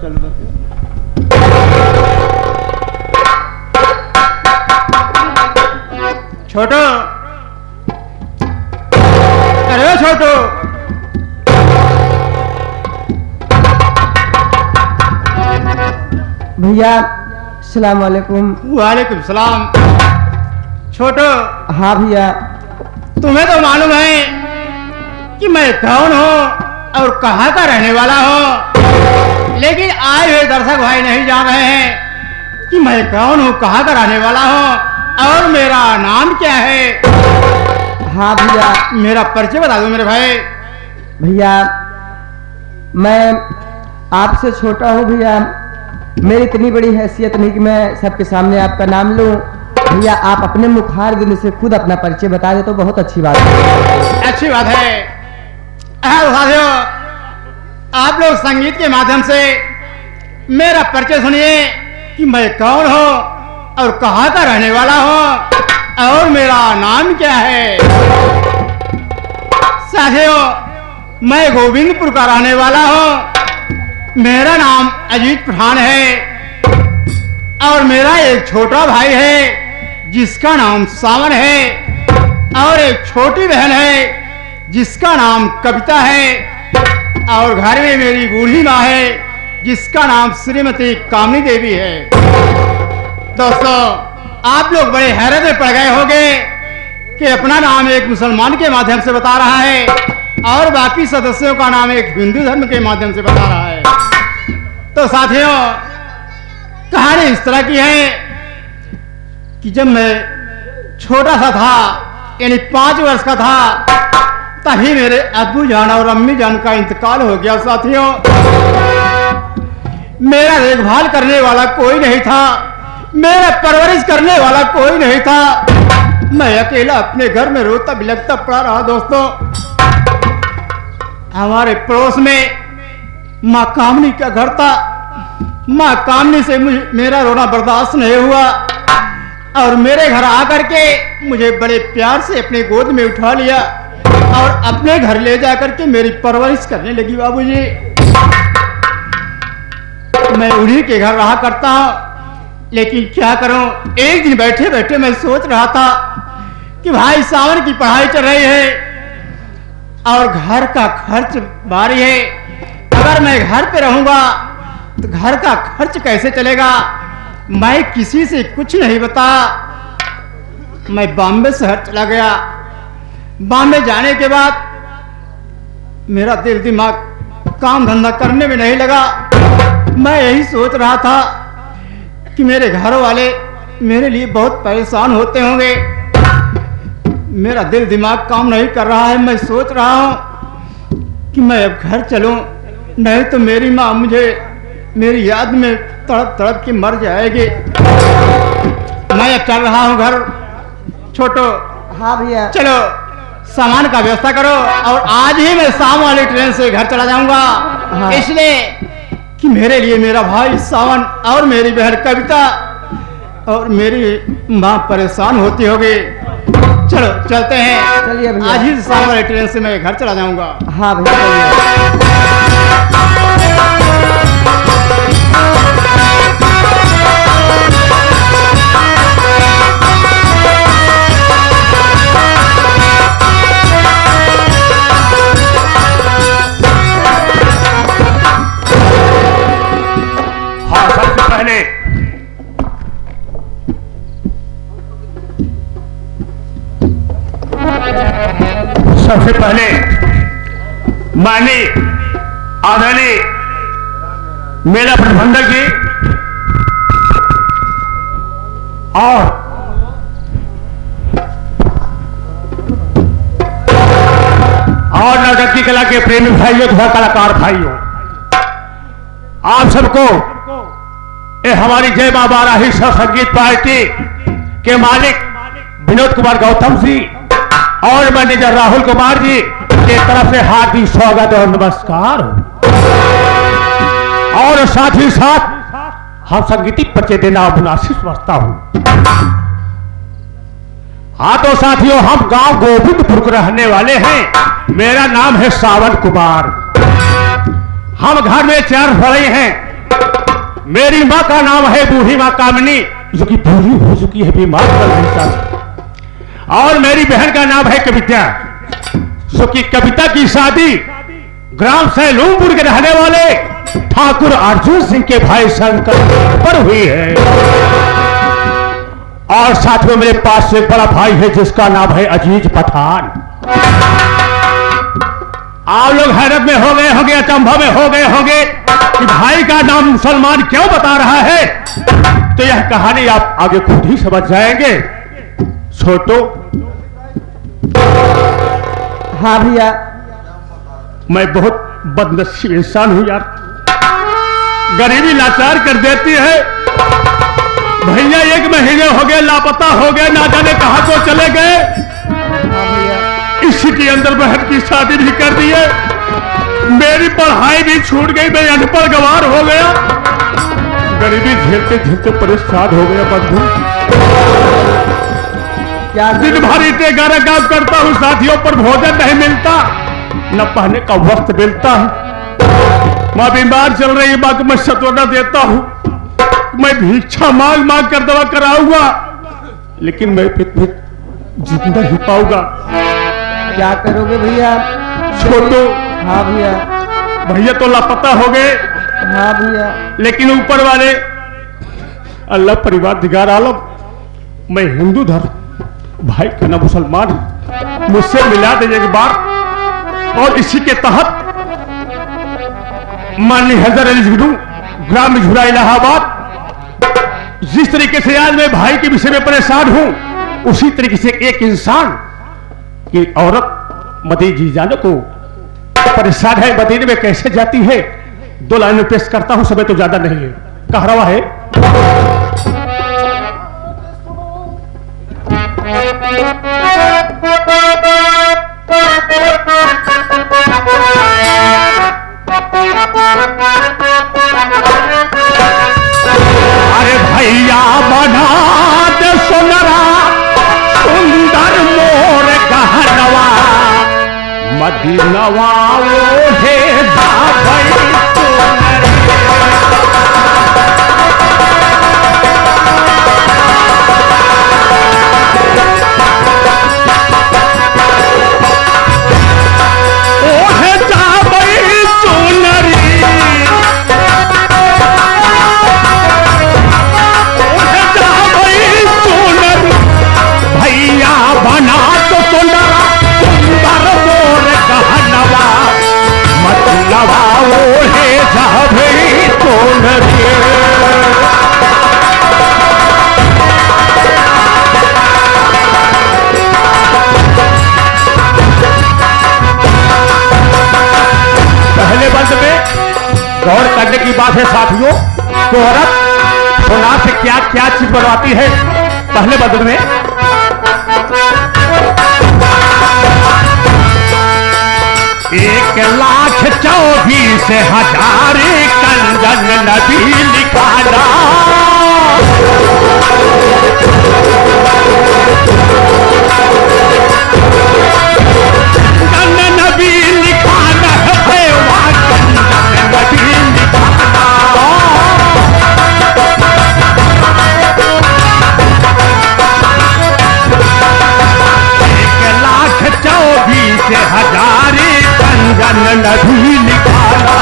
चलो छोटो, अरे छोटो, भैया अस्सलाम वालेकुम। वालेकुम सलाम। छोटो, हाँ भैया। तुम्हें तो मालूम है कि मैं कौन हूँ और कहाँ का रहने वाला हूँ, लेकिन आए हुए दर्शक भाई नहीं जान रहे हैं कि मैं कौन हूँ, कहाँ का रहने वाला हूँ और मेरा नाम क्या है। हाँ भैया। मेरा परिचय बता दो मेरे भाई। भैया मैं आपसे छोटा हूँ भैया, मेरी इतनी बड़ी हैसियत नहीं कि मैं सबके सामने आपका नाम लूं। भैया आप अपने मुखार देने से खुद अपना परिचय बता दे तो बहुत अच्छी बात है। अच्छी बात है। साथियों, आप लोग संगीत के माध्यम से मेरा परिचय सुनिए कि मैं कौन हूँ और कहाँ का रहने वाला हूँ और मेरा नाम क्या है। साथियों, मैं गोविंदपुर का रहने वाला हूँ। मेरा नाम अजीत पठान है और मेरा एक छोटा भाई है जिसका नाम सावन है और एक छोटी बहन है जिसका नाम कविता है और घर में मेरी बूढ़ी माँ है जिसका नाम श्रीमती कामनी देवी है। दोस्तों, आप लोग बड़े हैरत में पड़ गए होंगे कि अपना नाम एक मुसलमान के माध्यम से बता रहा है और बाकी सदस्यों का नाम एक हिंदू धर्म के माध्यम से बता रहा है। तो साथियों, कहानी इस तरह की है कि जब मैं छोटा सा था, यानी 5 वर्ष का था, तभी मेरे अब्बू जान और अम्मी जान का इंतकाल हो गया। साथियों, मेरा देखभाल करने वाला कोई नहीं था, मेरा परवरिश करने वाला कोई नहीं था। मैं अकेला अपने घर में रोता बिलखता पड़ा रहा। दोस्तों, हमारे पड़ोस में माँ कामनी का घर था। माँ कामनी से मेरा रोना बर्दाश्त नहीं हुआ और मेरे घर आकर के मुझे बड़े प्यार से अपने गोद में उठा लिया और अपने घर ले जाकर के मेरी परवरिश करने लगी। बाबूजी, मैं उन्हीं के घर रहा करता हूँ, लेकिन क्या करूं, एक दिन बैठे बैठे मैं सोच रहा था कि भाई सावन की पढ़ाई चल रही है और घर का खर्च भारी है। अगर मैं घर पे रहूंगा तो घर का खर्च कैसे चलेगा। मैं किसी से कुछ नहीं बता, मैं बॉम्बे शहर चला गया। बॉम्बे जाने के बाद मेरा दिल दिमाग काम धंधा करने में नहीं लगा। मैं यही सोच रहा था कि मेरे घर वाले मेरे लिए बहुत परेशान होते होंगे। मेरा दिल दिमाग काम नहीं कर रहा है। मैं सोच रहा हूँ कि मैं अब घर चलूं, नहीं तो मेरी माँ मुझे मेरी याद में तड़प तड़प के मर जाएगी। मैं अब चल रहा हूँ घर। छोटो, हाँ भैया। चलो सामान का व्यवस्था करो और आज ही मैं शाम वाली ट्रेन से घर चला जाऊंगा। हाँ। इसलिए कि मेरे लिए मेरा भाई सावन और मेरी बहन कविता और मेरी माँ परेशान होती होगी। चलो चलते हैं। चलिए भैया। आज ही शाम वाली ट्रेन से मैं घर चला जाऊंगा। हाँ भैया। सबसे पहले माननीय आदरणीय मेला प्रबंधक जी और नवटंकी कला के प्रेमी भाइयों तथा कलाकार भाइयों, आप सबको ये हमारी जय मां बाराही संगीत पार्टी के मालिक विनोद कुमार गौतम जी और मैनेजर राहुल कुमार जी के तरफ से हार्दिक स्वागत और नमस्कार। और साथ ही साथ हम संगीतिक परिचय देना मुनासिब समझता हूं। हाँ तो साथियों, हम गांव गोविंदपुर के रहने वाले हैं। मेरा नाम है सावन कुमार। हम घर में 4 भाई हैं। मेरी माँ का नाम है बूढ़ी माँ कामिनी, जो कि बूढ़ी हो चुकी है, बीमार पड़ गई। और मेरी बहन का नाम है कविता, जो कि कविता की शादी ग्राम सैलूमपुर के रहने वाले ठाकुर अर्जुन सिंह के भाई शंकर पर हुई है। और साथ में मेरे पास एक बड़ा भाई है जिसका नाम है अजीज पठान। आप लोग हैरत में हो गए होंगे, अचंभा में हो गए होंगे कि भाई का नाम मुसलमान क्यों बता रहा है। तो यह कहानी आप आगे खुद ही समझ जाएंगे। छोटो। हाँ भैया। मैं बहुत बदनसीब इंसान हूं यार, गरीबी लाचार कर देती है। भैया 1 महीने हो गए लापता हो गए, ना जाने कहां को चले गए। हाँ भैया। इसी के अंदर बहन की शादी भी कर दी है, मेरी पढ़ाई भी छूट गई, मैं अनपढ़ गवार हो गया। गरीबी झेलते झेलते परेशान हो गया बंधु। क्या दिन भर ईंटे गारा काम करता हूँ, साथियों पर भोजन नहीं मिलता, न पहनने का वस्त्र मिलता है। माँ बीमार चल रही है, माँ को मैं सतवना देता हूँ। मैं भिक्षा मांग मांग कर दवा कराऊंगा, लेकिन मैं फिर जिंदा ही पाऊंगा। क्या करोगे भैया? छोटो। हाँ भैया। भैया तो लापता हो गए। हाँ भैया। लेकिन ऊपर वाले अल्लाह परिवार दिगार आलम, मैं हिंदू धर्म, भाई का ना मुसलमान, मुझसे मिला दे एक बार। और इसी के तहत माननीय हैदर अली जुगनू, ग्राम झुरा, इलाहाबाद, जिस तरीके से आज मैं भाई के विषय में परेशान हूं, उसी तरीके से एक इंसान की औरत मदीने जी जाने को परेशान है। मदीने में कैसे जाती है, 2 लाइन में पेश करता हूं, समय तो ज्यादा नहीं है। कह रहा है अरे भैया बना दे सोनरा सुंदर मोर गहनवा, मदीनवा वो है भाई गौर करने की बात है साथियों। तो औरत सोना से क्या क्या चीज बनवाती है। पहले बदल में 1,24,000 कंजन नबी लिखाना, नबी लिखाना है, नबी लिखाना। 1,24,000 कंजन नबी लिखाना।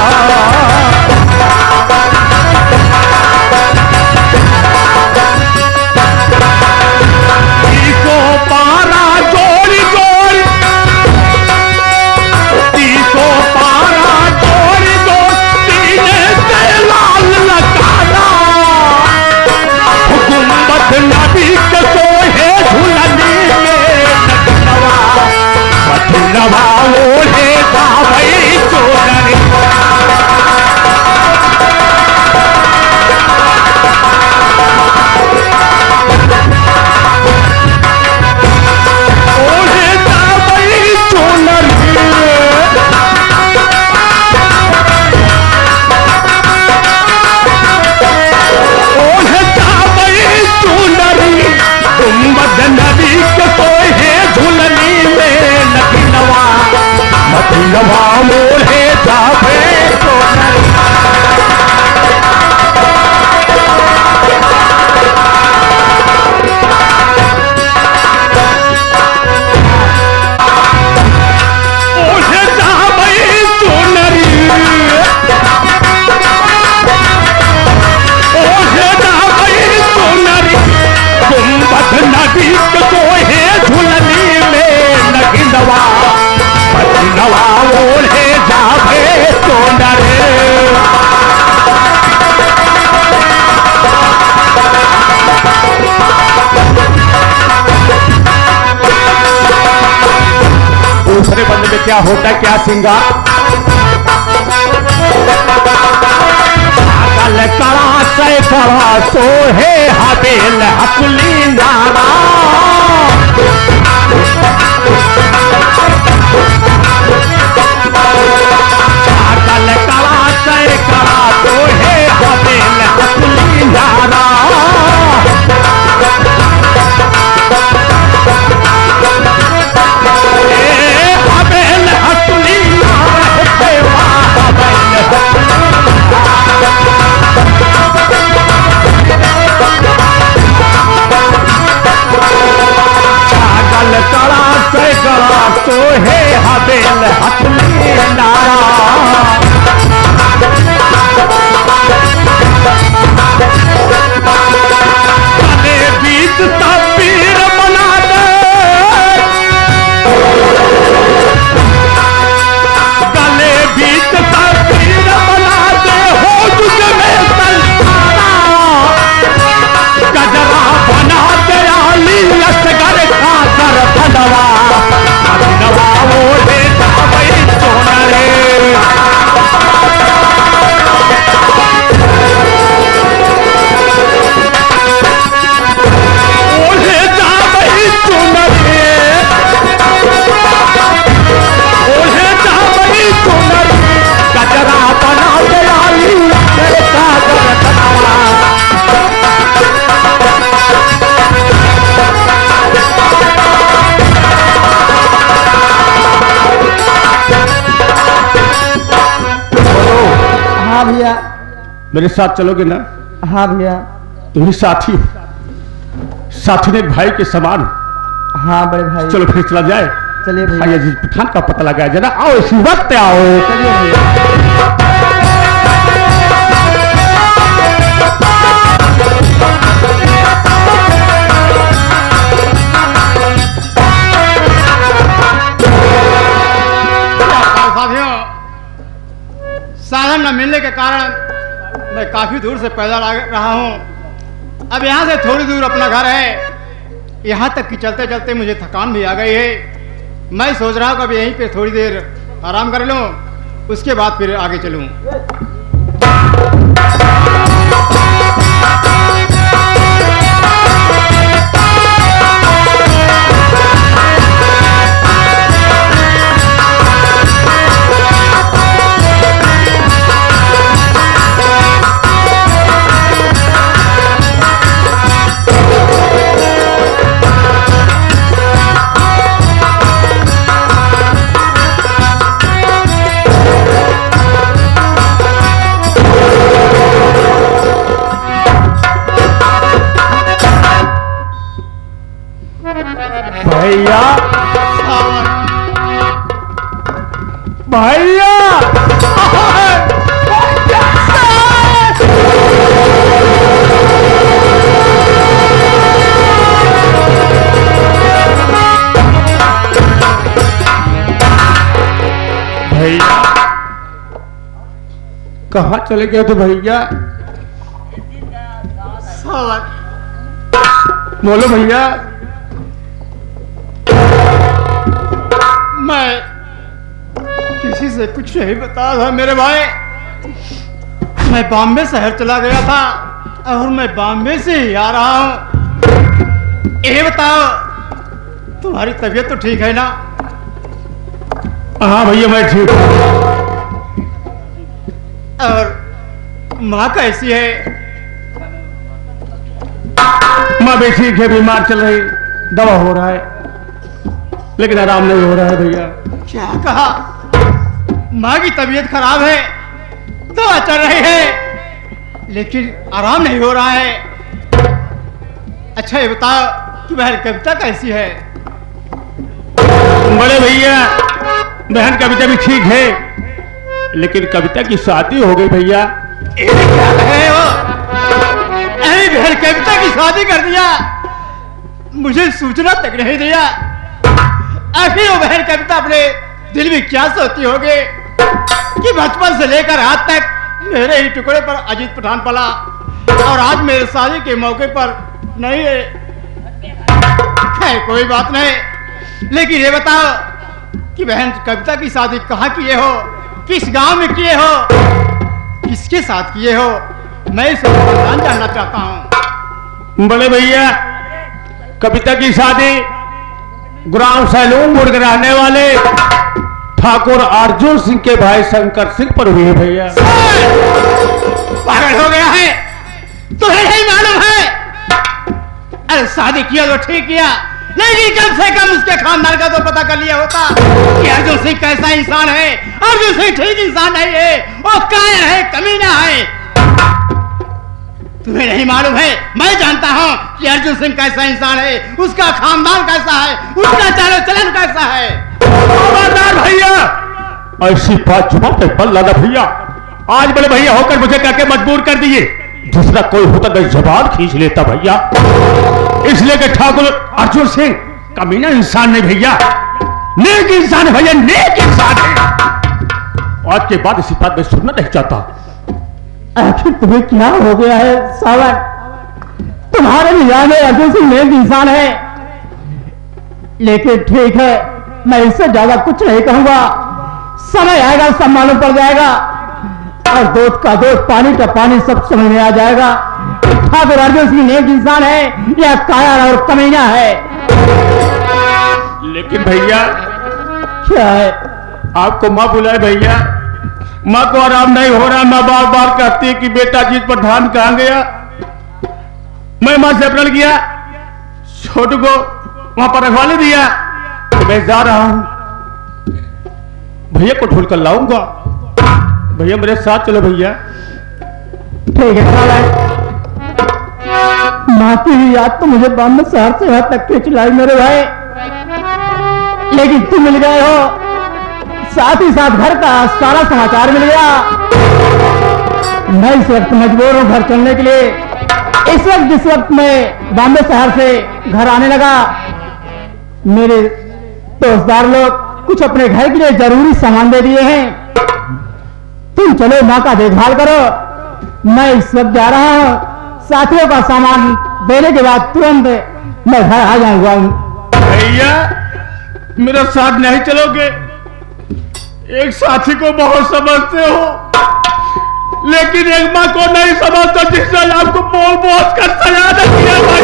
नवा मोरे जावे तो होता क्या सिंगार पागल कड़ा से कड़ा सोहे हबेल हसली नारा पागल कड़ा से कड़ा सोहे हबेल हसली नारा कड़ा से गला सोहे हबेल हथली नारा गले बीच तस्वीर बना दे गले बीच तस्वीर बना दे हो तुझ में संसारा गजरा बना दे आली असगर का कर भनवा भनवा ओढ़े जावई चोनरे ओढ़े जावई चोनरे ओढ़े जावई चोनरे गजरा बना दे आली असगर का कर भनवा हाँ भैया। मेरे साथ चलोगे ना हाँ भैया। तुम्हें साथी हो साथी ने भाई के समान हो। हाँ बड़े भाई। चलो फिर चला जाए चलिए भैया। भाई अजीज पठान का पता लगाया जरा आओ इसी वक्त आओ चलिए भैया। साथियों, साधन न मिलने के कारण मैं काफी दूर से पैदल आ रहा हूँ। अब यहाँ से थोड़ी दूर अपना घर है, यहाँ तक कि चलते चलते मुझे थकान भी आ गई है। मैं सोच रहा हूँ कि अब यहीं पे थोड़ी देर आराम कर लूँ, उसके बाद फिर आगे चलूँ। भैया भैया भैया कहाँ चले गए थे भैया बोलो भैया मैं किसी से कुछ नहीं बताया था मेरे भाई। मैं बॉम्बे शहर चला गया था और मैं बॉम्बे से ही आ रहा हूँ। ये बताओ तुम्हारी तबीयत तो ठीक है ना? हाँ भैया मैं ठीक हूँ। और माँ कैसी है? माँ भी ठीक है, बीमार चल रही, दवा हो रहा है लेकिन आराम नहीं हो रहा है भैया। क्या कहा? माँ की तबीयत खराब है, दवा चल रही है लेकिन आराम नहीं हो रहा है। अच्छा ये बताओ कि बहन कविता कैसी है? बड़े भैया बहन कविता भी ठीक है लेकिन कविता की शादी हो गई भैया। ये क्या कह रहे हो? अरे बहन कविता की शादी कर दिया, मुझे सूचना तक नहीं दिया। आखिर वो बहन कविता अपने दिल में क्या सोचती होगी कि बचपन से लेकर आज तक मेरे ही टुकड़े पर अजीत पठान पला और आज मेरे शादी के मौके पर नहीं है। खैर कोई बात नहीं, लेकिन ये बताओ कि बहन कविता की शादी कहाँ किए हो, किस गांव में किए हो, किसके साथ किए हो, मैं इस खानदान जानना चाहता हूँ। बड़े भैया कविता की शादी ग्राम सैलूनपुर के रहने वाले ठाकुर अर्जुन सिंह के भाई शंकर सिंह पर हुई है भैया। पागल हो गया है, तुम्हें नहीं मालूम है? अरे शादी किया तो ठीक किया, लेकिन कम से कम उसके खानदान का तो पता कर लिया होता कि अर्जुन सिंह कैसा इंसान है। अर्जुन सिंह ठीक इंसान नहीं है, वो कायर है, कमीना है। तुम्हें नहीं मालूम है? मैं जानता हूं कि अर्जुन सिंह कैसा इंसान है, उसका खानदान कैसा है, उसका चाल चलन कैसा है। खबरदार भैया, ऐसी बात जुबान पे बल लाना भैया। आज बड़े भैया होकर मुझे कहके मजबूर कर दिए, दूसरा कोई होता मैं जबान खींच लेता भैया। इसलिए कि ठाकुर अर्जुन सिंह कमीना इंसान नहीं भैया, नेक इंसान है भैया, नेक इंसान है। आज के बाद इसी बात में सुनना नहीं चाहता। आखिर तुम्हें क्या हो गया है सावन? तुम्हारे निगाह में अर्जुन सिंह नेक इंसान है, लेकिन ठीक है, मैं इससे ज्यादा कुछ नहीं कहूंगा। समय आएगा सब मालूम पड़ जाएगा, और दूध का दूध पानी का पानी सब समझ में आ जाएगा। ठाकुर अर्जुन सिंह नेक इंसान है या कायर और कमीना है। लेकिन भैया क्या है? आपको माँ बुलाए भैया, माँ को आराम नहीं हो रहा। माँ बार बार कहती है कि बेटा जीत पर धान कहां गया। मैं माँ से अपना किया, छोटू को वहां पर रखवा दिया, तो मैं जा रहा हूं, भैया को ढूंढ कर लाऊंगा। भैया मेरे साथ चलो भैया। ठीक है सावन, माँ की भी याद तो मुझे बॉम्बे शहर से यहाँ तक खींच लाई मेरे भाई, लेकिन तुम मिल गए हो, साथ ही साथ घर का सारा समाचार मिल गया। मैं इस वक्त मजबूर हूँ घर चलने के लिए। इस वक्त जिस वक्त मैं बॉम्बे शहर से घर आने लगा, मेरे दोस्तदार लोग कुछ अपने घर के लिए जरूरी सामान दे दिए हैं। तुम चलो माँ का देखभाल करो, मैं इस वक्त जा रहा हूँ। साथियों का सामान देने के बाद तुरंत मैं घर आ जाऊंगा। भैया मेरा साथ नहीं चलोगे? एक साथी को बहुत समझते हो, लेकिन एक माँ को नहीं समझता, जिसने आपको बोल बोल कर सजा दिया भाई।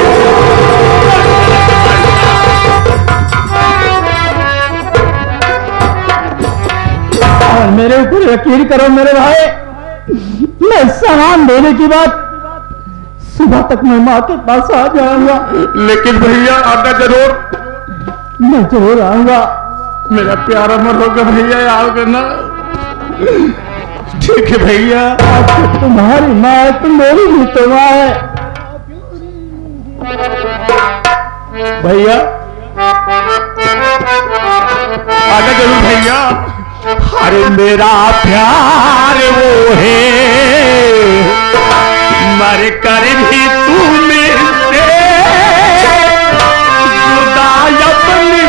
और मेरे ऊपर यकीन करो मेरे भाई, मैं सामान देने की बात सुबह तक मैं माँ के पास आ जाऊंगा। लेकिन भैया आना जरूर। मैं जरूर आऊंगा। मेरा प्यार अमर होगा भैया, आओगे ना? ठीक है भैया। तुम्हारी माँ है, तुम मेरी भी तो माँ है। भैया आना जरूर भैया। अरे मेरा प्यार वो है, मर कर भी तुम से जुदा अपनी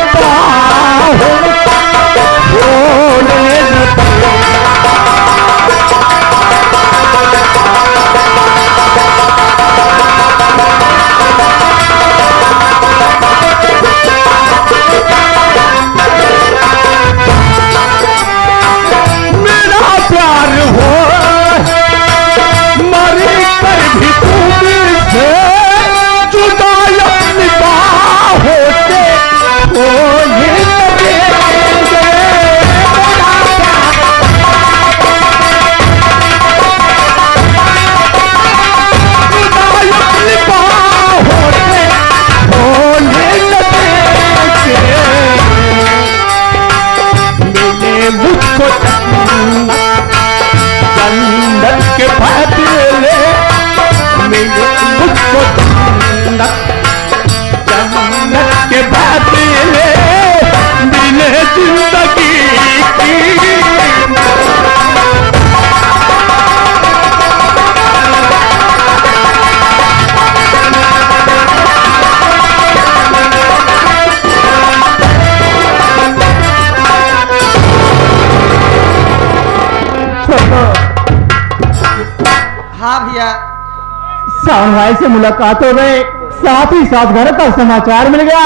सावन भाई से मुलाकात हो गई, साथ ही साथ घर का समाचार मिल गया,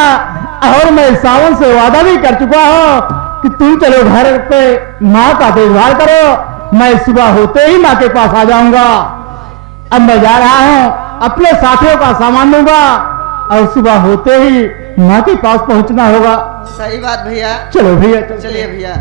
और मैं सावन से वादा भी कर चुका हूँ कि तुम चलो घर पे माँ का देखभाल करो, मैं सुबह होते ही माँ के पास आ जाऊंगा। अब मैं जा रहा हूँ, अपने साथियों का सामान लूंगा और सुबह होते ही माँ के पास पहुंचना होगा। सही बात भैया। चलो भैया, चलिए भैया।